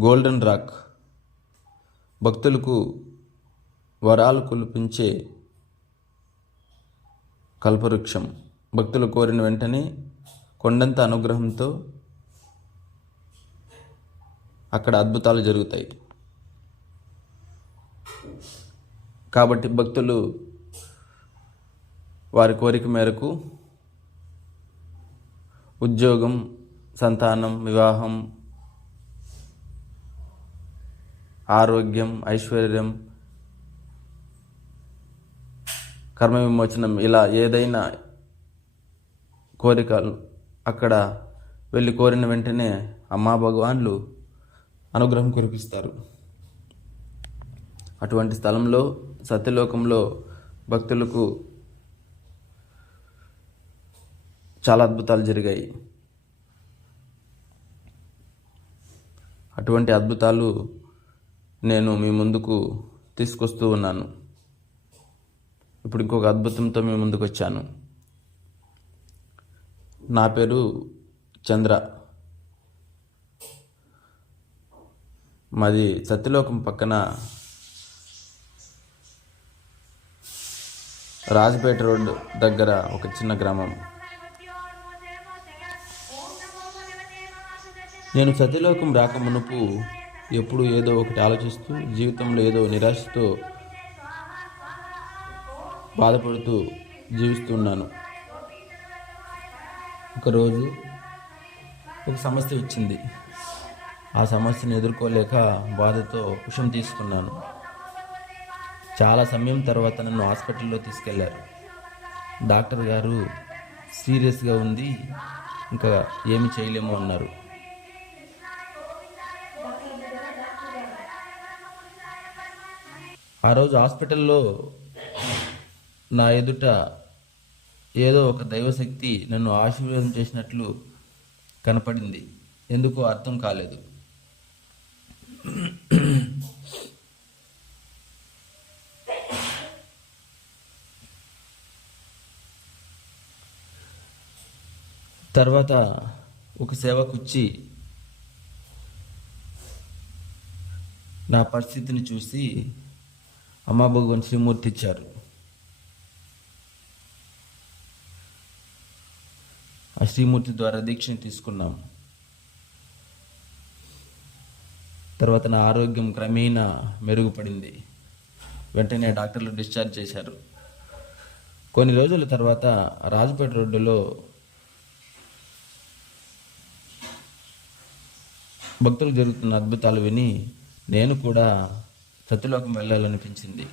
Golden rock భక్తులకు వరాలు కులిపించే కల్పవృక్షం. భక్తులు కోరిన వెంటనే కొండంత అనుగ్రహంతో అక్కడ అద్భుతాలు జరుగుతాయి. కాబట్టి భక్తులు వారి కోరిక మేరకు ఉద్యోగం సంతానం వివాహం ఆరోగ్యం ఐశ్వర్యం కర్మ విమోచనం ఇలా ఏదైనా కోరికలు అక్కడ వెళ్ళి కోరిన వెంటనే అమ్మా భగవాన్లు అనుగ్రహం కురిపిస్తారు. అటువంటి స్థలంలో సత్యలోకంలో భక్తులకు చాలా అద్భుతాలు జరిగాయి. అటువంటి అద్భుతాలు నేను మీ ముందుకు తీసుకొస్తూ ఉన్నాను. ఇప్పుడు ఇంకొక అద్భుతంతో మీ ముందుకు వచ్చాను. నా పేరు చంద్ర. మాది సత్యలోకం పక్కన రాజపేట రోడ్ దగ్గర ఒక చిన్న గ్రామం. నేను సతిలోకం రాక మునుపు ఎప్పుడు ఏదో ఒకటి ఆలోచిస్తూ జీవితంలో ఏదో నిరాశతో బాధపడుతూ జీవిస్తున్నాను. ఒకరోజు ఒక సమస్య వచ్చింది. ఆ సమస్యను ఎదుర్కోలేక బాధతో విషం తీసుకున్నాను చాలా సమయం తర్వాత నన్ను హాస్పిటల్లో తీసుకెళ్ళారు. డాక్టర్ గారు సీరియస్గా ఉంది ఇంకా ఏమి చేయలేము అన్నారు. ఆ రోజు హాస్పిటల్లో నా ఎదుట ఏదో ఒక దైవశక్తి నన్ను ఆశీర్వాదం చేసినట్లు కనపడింది. ఎందుకో అర్థం కాలేదు. తర్వాత ఒక సేవకుచ్చి నా పరిస్థితిని చూసి అమ్మా భగవాన్ శ్రీమూర్తి ఇచ్చారు. ఆ శ్రీమూర్తి ద్వారా దీక్షను తీసుకున్నాం. తర్వాత నా ఆరోగ్యం క్రమేణా మెరుగుపడింది. వెంటనే డాక్టర్లు డిశ్చార్జ్ చేశారు. కొన్ని రోజుల తర్వాత రాజపేట రోడ్డులో భక్తులు జరుగుతున్న అద్భుతాలు విని నేను కూడా సత్యలోకం వెళ్ళాలనిపించింది.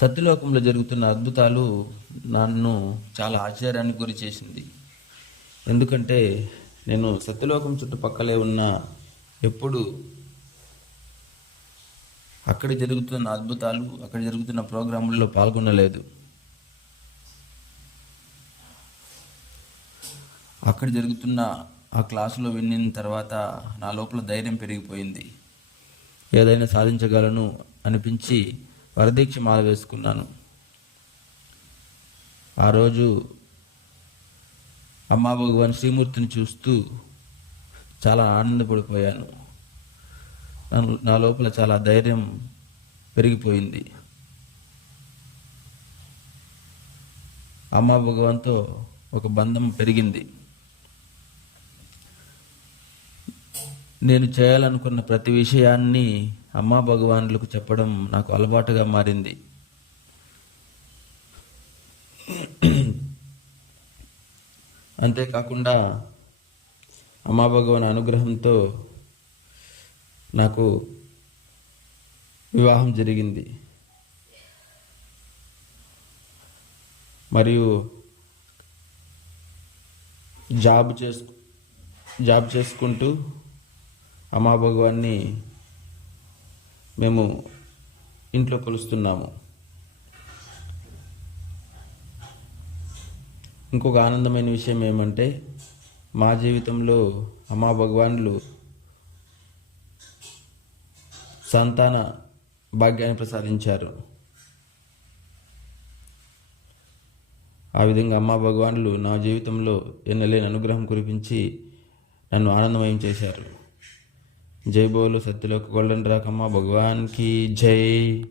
సత్యలోకంలో జరుగుతున్న అద్భుతాలు నన్ను చాలా ఆశ్చర్యానికి గురి చేసింది. ఎందుకంటే నేను సత్యలోకం చుట్టుపక్కలే ఉన్న ఎప్పుడు అక్కడ జరుగుతున్న అద్భుతాలు అక్కడ జరుగుతున్న ప్రోగ్రాముల్లో పాల్గొనలేదు. అక్కడ జరుగుతున్న ఆ క్లాసులో విన్న తర్వాత నా లోపల ధైర్యం పెరిగిపోయింది. ఏదైనా సాధించగలను అనిపించి వరదీక్ష మాల వేసుకున్నాను. ఆ రోజు అమ్మా భగవాన్ శ్రీమూర్తిని చూస్తూ చాలా ఆనందపడిపోయాను. నా- లోపల చాలా ధైర్యం పెరిగిపోయింది. అమ్మా భగవాన్తో ఒక బంధం పెరిగింది. నేను చేయాలనుకున్న ప్రతి విషయాన్ని అమ్మా భగవాన్లకు చెప్పడం నాకు అలవాటుగా మారింది. అంతేకాకుండా అమ్మా భగవాన్ అనుగ్రహంతో నాకు వివాహం జరిగింది. మరియు జాబ్ చేసుకు జాబ్ చేసుకుంటూ అమ్మా భగవాన్ని మేము ఇంట్లో కొలుస్తున్నాము. ఇంకొక ఆనందమైన విషయం ఏమంటే మా జీవితంలో అమ్మా భగవాన్లు సంతాన భాగ్యాన్ని ప్రసాదించారు. ఆ విధంగా అమ్మా భగవానులు నా జీవితంలో ఎన్నలేని అనుగ్రహం కురిపించి నన్ను ఆనందమయం చేశారు. జై బోలు సత్యలోక గోల్డెన్ రాకమ్మ భగవాన్కి జై.